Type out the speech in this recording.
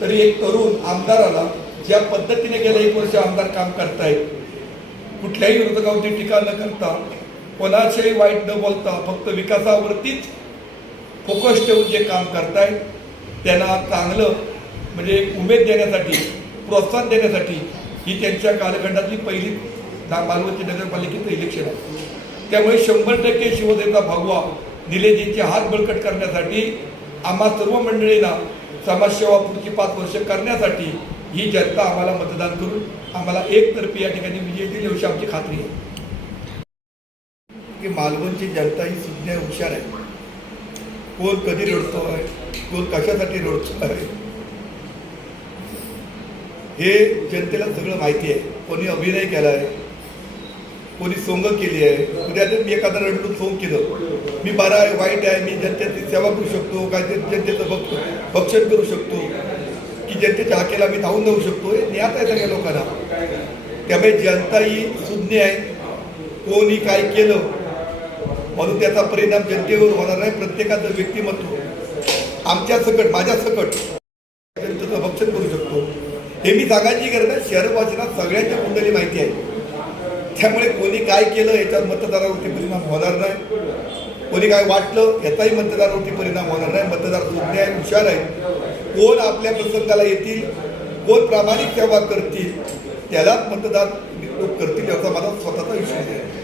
तरी एक तरुण आमदाराला ज्या पद्धतीने गेल्या एक वर्ष आमदार काम करतायत कुठल्याही विरोधकावरती टीका न करता कोणाच्याही वाईट न बोलता फक्त विकासावरतीच फोकस ठेवून जे काम करतायत त्यांना चांगलं म्हणजे एक उमेद देण्यासाठी प्रोत्साहन देण्यासाठी ही त्यांच्या कालखंडातली पहिली ना- नगरपालिकेचं इलेक्शन आहे. त्यामुळे शंभर टक्के शिवसेनेचा भगवा निलेजींचे हात बळकट करण्यासाठी आम्हा सर्व मंडळींना समाजसेवा पुढची पाच वर्ष करण्यासाठी ही जनता आम्हाला मतदान करून आम्हाला एकतर्फी या ठिकाणी विजय दिली अशी आमची खात्री आहे. की मालवणची जनता ही सुज्ञ हुशार आहे. कोण कधी रडतो आहे? कोण कशासाठी रडतो आहे? हे जनतेला सगळं माहिती आहे. कोणी अभिनय केला आहे कोणी सोंग केली आहे उद्या जर मी एखादा रडून सोंग केलं मी बरा आहे वाईट आहे मी जनतेची सेवा करू शकतो काय जनतेचं भक्त भक्षण करू शकतो की जनतेच्या हाकेला मी धावून जाऊ शकतो हे ज्ञात आहे सगळ्या लोकांना. त्यामुळे जनता ही सुज्ञ आहे कोणी काय केलं म्हणून त्याचा परिणाम जनतेवर होणार नाही प्रत्येकाचं व्यक्तिमत्व. आमच्या सकट माझ्या सकट जनतेचं भक्षण करू शकतो. हे मी सांगायची गरज आहे शहर वाचनात सगळ्यांच्या कुंडली माहिती आहे. त्यामुळे कोणी काय केलं याच्यावर मतदारावरती परिणाम होणार नाही. कोणी काय वाटलं याचाही मतदारावरती परिणाम होणार नाही. मतदार सुज्ञ आहे हुशार आहे कोण आपल्या प्रसंगाला येतील कोण प्रामाणिक सेवा करतील त्यालाच मतदार करतील याचा मला स्वतःचा विश्वास आहे.